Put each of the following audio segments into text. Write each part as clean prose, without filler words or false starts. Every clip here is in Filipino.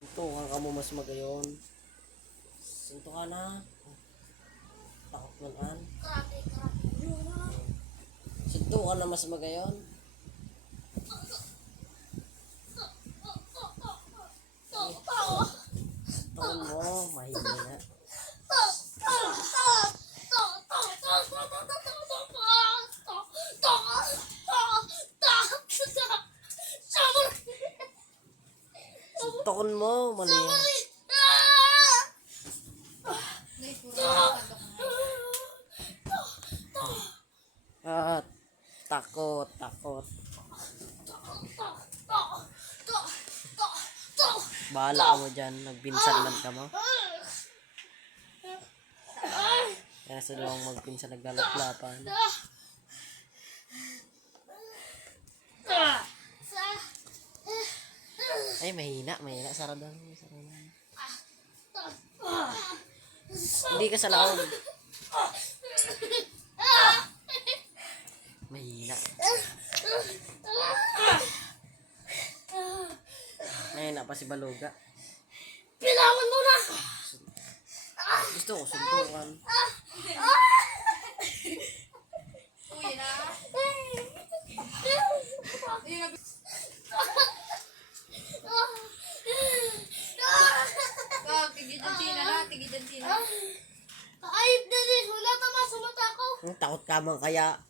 Suntukan ka mo mas magayon. Suntukan na. Takot man an. Suntukan na mas magayon. Suntukan mo, mahina. Suntukan mo, mali yan. Ah, takot, takot. Bahala ka mo dyan, nagpinsan lang ka mo. Kaya sila lang magpinsan naglalaplapan. Ay, mahina, mahina. Saradang, saradang. Hindi ka sa laog. Mahina. Mahina pa si Baluga. Bilangan mo na! Gusto ko suntukan. Uy na! Tigidantina na, tigidantina. Ayip na din, wala tama sa mata ko. Takot ka man kaya.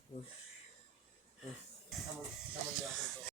Tama, tama